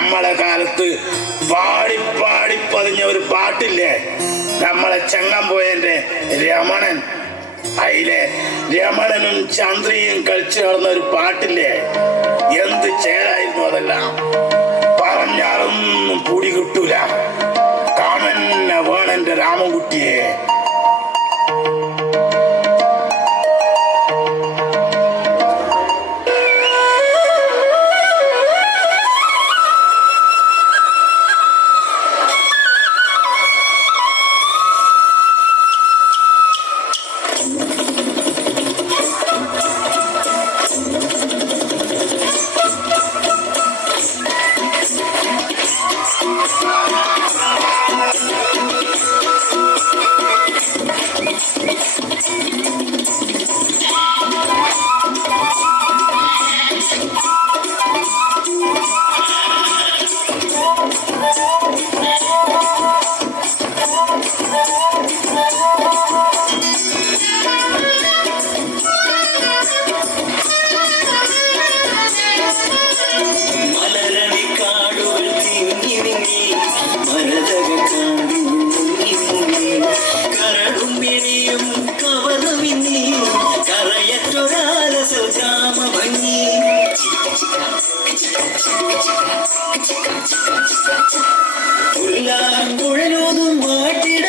നമ്മളെ കാലത്ത് പാടി പാടി പതിഞ്ഞ ഒരു പാട്ടില്ലേ? നമ്മളെ ചങ്ങമ്പോയന്റെ രമണൻ. അതിലെ രമണനും ചന്ദ്രയും കളിച്ചു കടന്ന ഒരു പാട്ടില്ലേ? എന്ത് ചേരായിരുന്നു അതെല്ലാം? പറഞ്ഞാലൊന്നും പൂടി കിട്ടൂല. കാമന്ന വേണന്റെ രാമൻകുട്ടിയെ. உள்ளாங்குழலோதும் மாட்டிட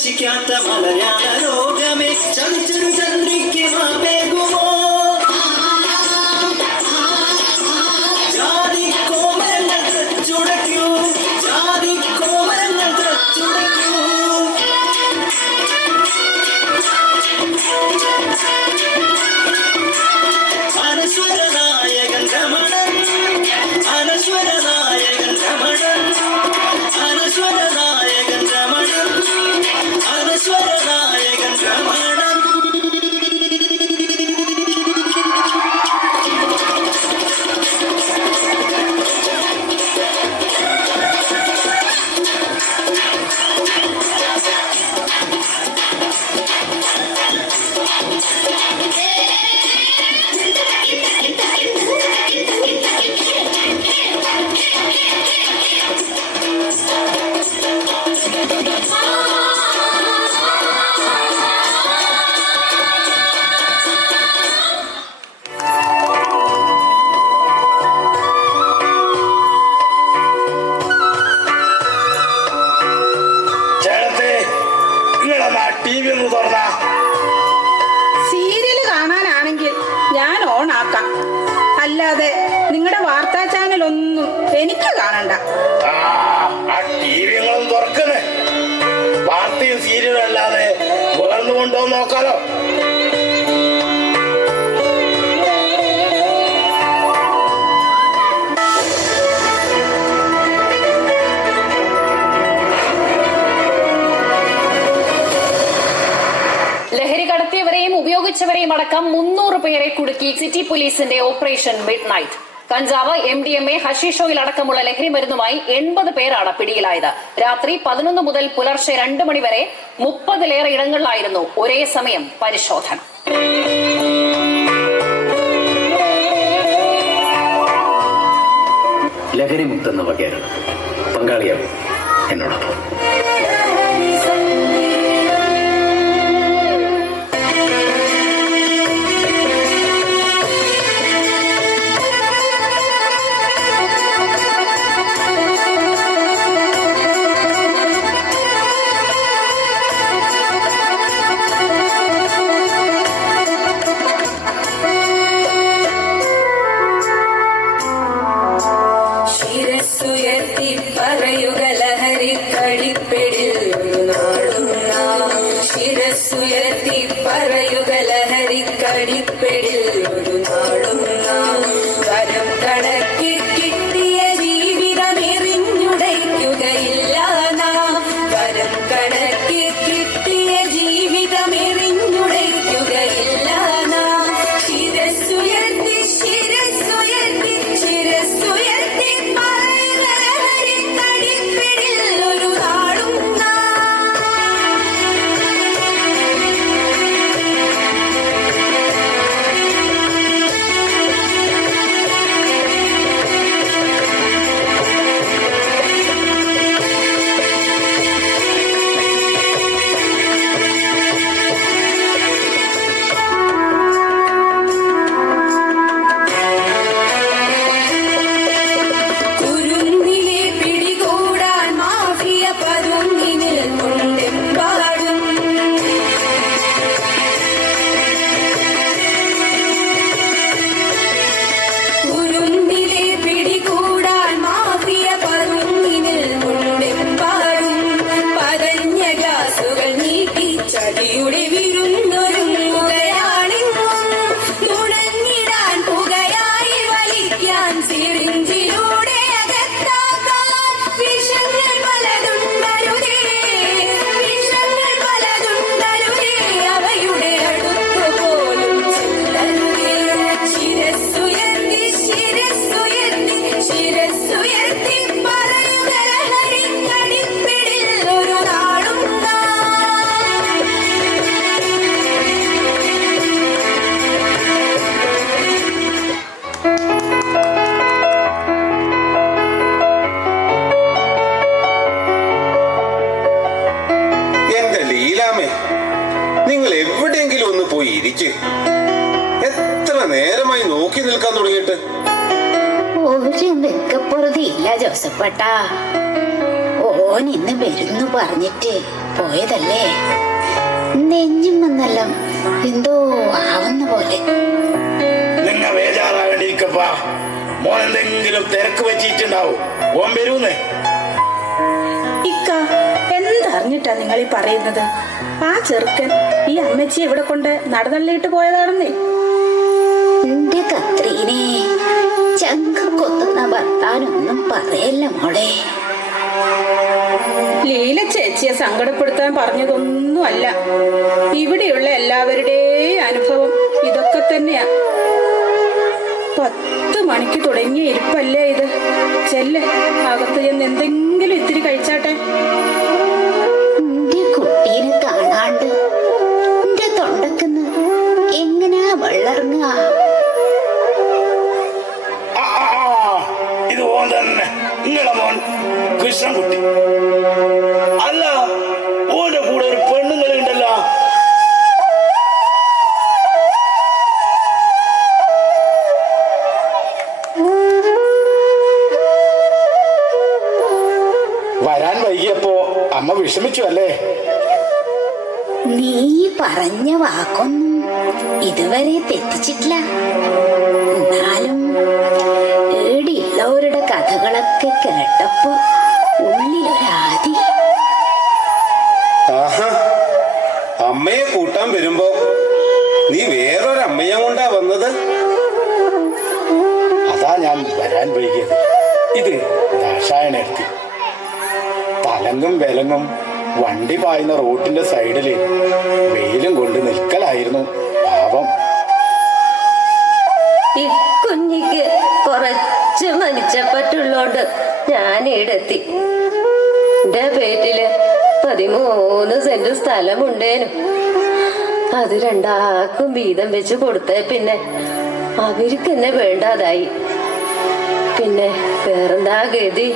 നശിക്കാത്ത മലയാള ലോകമേ ചതിച്ചൊരു ചന്ദ്രിക്ക് മാപേകുമോ കൊണ്ടോ നോക്കാലോ. ഉപയോഗിച്ചവരെയും അടക്കം മുന്നൂറ് പേരെ കുടുക്കി സിറ്റി പോലീസിന്റെ ഓപ്പറേഷൻ മിഡ് നൈറ്റ് കഞ്ചാവ് എം ഡി എം എ ഹഷീഷോയിൽ അടക്കമുള്ള ലഹരി മരുന്നുമായി എൺപത് പേരാണ് പിടിയിലായത്. രാത്രി പതിനൊന്ന് മുതൽ പുലർച്ചെ രണ്ട് മണിവരെ മുപ്പതിലേറെ ഇടങ്ങളിലായിരുന്നു ഒരേ സമയം പരിശോധന. ലഹരി മുക്ത നവകേരളം പങ്കാളിയാവും എന്നോടൊപ്പം. ജോസപ്പേട്ടാ ഓൻ ഇന്ന് വരുന്നു പറഞ്ഞിട്ട് പോയതല്ലേ? നെഞ്ഞും വന്നെല്ലാം. എന്തോ ആവുന്ന പോലെ. നിങ്ങ ബേജാറാകണ്ടിരിക്കപ്പാ മോൻ എന്തെങ്കിലും തിരക്ക് വെച്ചിട്ടുണ്ടാവും ഓൻ വരൂന്നേ. ഇക്ക എന്തറിഞ്ഞിട്ടാ നിങ്ങൾ ഈ പറയുന്നത്? ആ ചെറുക്കൻ ഈ അമ്മച്ചി ഇവിടെ കൊണ്ട് നടന്നള്ളിയിട്ട് പോയതാണെന്നേ. എന്റെ കത്രീനെ. ചങ്ക കൊത്തുന്ന ഭർത്താനൊന്നും പറയല്ല മോളെ. ലീല ചേച്ചിയെ സങ്കടപ്പെടുത്താൻ പറഞ്ഞതൊന്നുമല്ല. ഇവിടെയുള്ള എല്ലാവരുടെയും അനുഭവം ഇതൊക്കെ തന്നെയാ. പത്ത് മണിക്ക് തുടങ്ങിയ ഇരിപ്പല്ലേ ഇത്? ചെല്ല് അകത്ത് ചെന്ന് എന്തെങ്കിലും ഇത്തിരി കഴിച്ചാട്ടെ. കൃഷ്ണൻകുട്ടി അല്ല ഓന്റെ കൂടെ ഒരു പെണ്ണുങ്ങൾ ഉണ്ടല്ലോ. വരാൻ വൈകിയപ്പോ അമ്മ വിഷമിച്ചു അല്ലേ നീ പറഞ്ഞ വാക്കൊന്നും ഇതുവരെ തെറ്റിച്ചിട്ടില്ല. എന്നാലും ഏടിയുള്ളവരുടെ കഥകളൊക്കെ കേട്ടപ്പോ അമ്മയെ കൂട്ടാൻ വരുമ്പോ നീ വേറൊരമ്മയെ കൊണ്ടാ വന്നത്? അതാ ഞാൻ വരാൻ വൈകിയത്. ഇത് ദാഷായണെടുത്തി തലങ്ങും വിലങ്ങും വണ്ടി പായുന്ന റോട്ടിന്റെ സൈഡിൽ കുറച്ച് മനുഷ്യപ്പറ്റുള്ളോണ്ട് ഞാൻ ഈടെത്തി എന്റെ പേറ്റിൽ പതിമൂന്ന് സെന്റ് സ്ഥലമുണ്ടേനു. അത് രണ്ടാക്കും വീതം വെച്ച് കൊടുത്തേ പിന്നെ അവർക്ക് എന്നെ വേണ്ടാതായി. പിന്നെ വേറെന്താ ഗതി?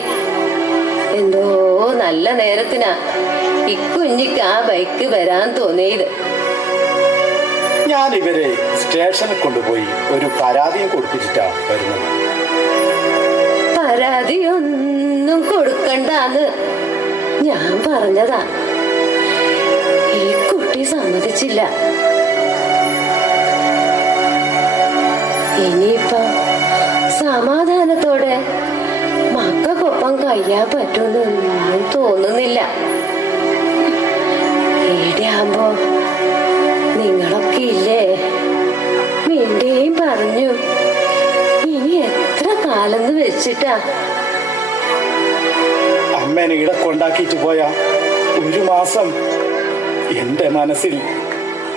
എന്തോ നല്ല നേരത്തിനാ ഇക്കുഞ്ഞിക്ക് ആ ബൈക്ക് വരാൻ തോന്നിയത്. ഞാൻ ഇവരെ സ്റ്റേഷനിൽ കൊണ്ടുപോയി ഒരു പരാതിയും കൊടുത്തിട്ടാ വരുന്നത്. പരാതിയൊന്നും കൊടുക്കണ്ടാന്ന് ഞാൻ പറഞ്ഞതാ. ഈ കുട്ടി സമ്മതിച്ചില്ല. ഇനിയിപ്പം സമാധാനത്തോടെ മക്കൾക്കൊപ്പം കഴിയാൻ പറ്റുമെന്നൊന്നും തോന്നുന്നില്ല. ഈടെയാകുമ്പോ നിങ്ങളൊക്കെ ഇല്ലേ? മിണ്ടിയും പറഞ്ഞു. കാലം വെച്ചിട്ടാ. അമ്മേനെ ഇട കൊണ്ടാക്കിയിട്ട് പോയ. ഒരു മാസം എന്റെ മനസ്സിൽ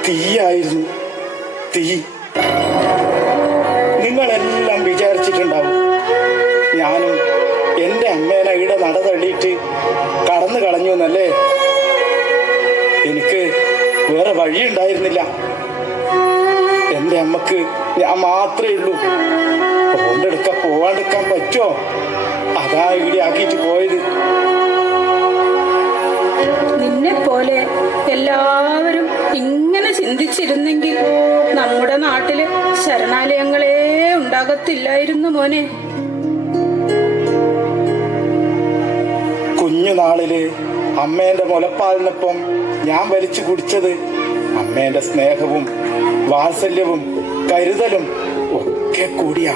തീയായിരുന്നു. തീ. നിങ്ങളെല്ലാം വിചാരിച്ചിട്ടുണ്ടാവും. ഞാനും എന്റെ അമ്മേനെ ഇട നട തള്ളിയിട്ട് കടന്നു കളഞ്ഞു എന്നല്ലേ എനിക്ക് വേറെ വഴിയുണ്ടായിരുന്നില്ല. എന്റെ അമ്മയ്ക്ക് ഞാൻ മാത്രമേ ഉള്ളൂ. ഓണ്ടെടുക്ക പോവാണ്ടെടുക്കാൻ പറ്റുമോ? അതാ ഇവിടെ ആക്കിയിട്ട് പോയത്. നിന്നെ പോലെ എല്ലാവരും ഇങ്ങനെ ചിന്തിച്ചിരുന്നെങ്കിൽ നമ്മുടെ നാട്ടിൽ ശരണാലയങ്ങളേ ഉണ്ടാകത്തില്ലായിരുന്നു മോനെ. കുഞ്ഞുനാളിൽ അമ്മേന്റെ മുലപ്പാലിനൊപ്പം ഞാൻ വലിച്ചു കുടിച്ചത് അമ്മേന്റെ സ്നേഹവും വാത്സല്യവും കരുതലും ഒക്കെ കൂടിയാ.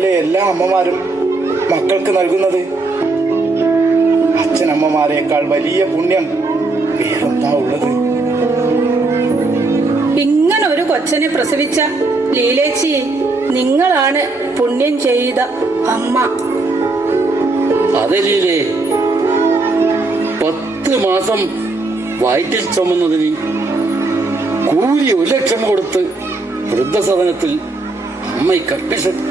തന്നെയല്ലേ എല്ലാ അമ്മമാരും മക്കൾക്ക് നൽകുന്നത്? അച്ഛനമ്മമാരെക്കാൾ വലിയ പുണ്യം വേറെന്താ ഉള്ളത്? ഇങ്ങനെ ഒരു കൊച്ചനെ പ്രസവിച്ച ലീലേച്ചി നിങ്ങളാണ് പുണ്യം ചെയ്ത അമ്മ. അതെ ലീലേ. പത്ത് മാസം വയറ്റിൽ ചുമന്നതിന് കൂലി ഒരു ലക്ഷം കൊടുത്ത് വൃദ്ധസദനത്തിൽ അമ്മ കൽപ്പിച്ചത്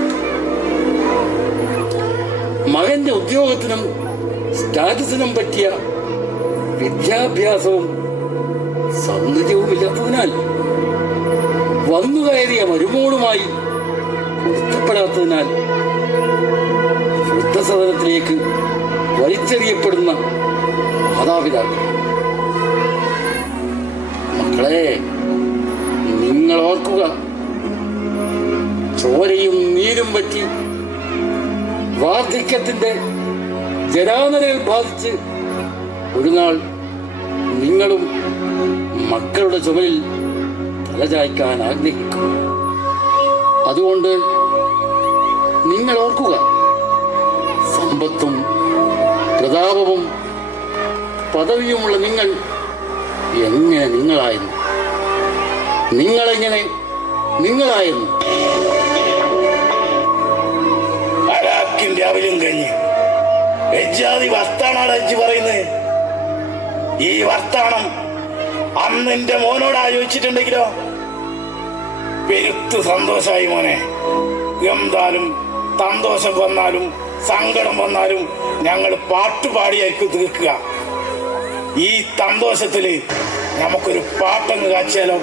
മകന്റെ ഉദ്യോഗത്തിനും സ്റ്റാറ്റസിനും പറ്റിയ വിദ്യാഭ്യാസവും സൗന്ദര്യവും ഇല്ലാത്തതിനാൽ വന്നു കയറിയ മരുമോളുമായി പൊരുത്തപ്പെടാത്തതിനാൽ വൃദ്ധസദനത്തിലേക്ക് വലിച്ചെറിയപ്പെടുന്ന മാതാപിതാക്കൾ. മക്കളെ നിങ്ങൾ ഓർക്കുക ചോരയും നീരും പറ്റി വാർദ്ധക്യത്തിന്റെ ജരാനരയിൽ ബാധിച്ച് ഒരു നാൾ നിങ്ങളും മക്കളുടെ ചുമലിൽ തലചായ്ക്കാൻ ആഗ്രഹിക്കും അതുകൊണ്ട് നിങ്ങൾ ഓർക്കുക സമ്പത്തും പ്രതാപവും പദവിയുമുള്ള നിങ്ങൾ എങ്ങനെ നിങ്ങളായിരുന്നു? നിങ്ങളെങ്ങനെ നിങ്ങളായിരുന്നു? അവലും കഴിഞ്ഞ്. എജാതി വർത്താനാണ് അജ്ജി പറയുന്നത് ഈ വർത്താനം അന്ന് എന്റെ മോനോട് ആലോചിച്ചിട്ടുണ്ടെങ്കിലോ? പെരുത്ത് സന്തോഷമായി മോനെ. എന്തായാലും സന്തോഷം വന്നാലും സങ്കടം വന്നാലും ഞങ്ങൾ പാട്ടുപാടിയായിരിക്കും തീർക്കുക. ഈ സന്തോഷത്തിൽ നമുക്കൊരു പാട്ടങ്ങ് കാച്ചാലോ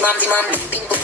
Mandy, Mandy, Mandy,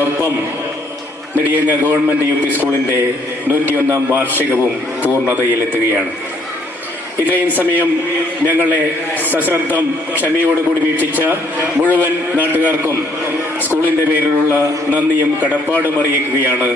അതോടൊപ്പം നെടിയങ്ങ ഗവൺമെന്റ് യു പി സ്കൂളിന്റെ നൂറ്റിയൊന്നാം വാർഷികവും പൂർണതയിലെത്തുകയാണ്. ഇത്രയും സമയം ഞങ്ങളെ സശ്രദ്ധം ക്ഷമയോടുകൂടി വീക്ഷിച്ച മുഴുവൻ നാട്ടുകാർക്കും സ്കൂളിന്റെ പേരിലുള്ള നന്ദിയും കടപ്പാടും അറിയിക്കുകയാണ്.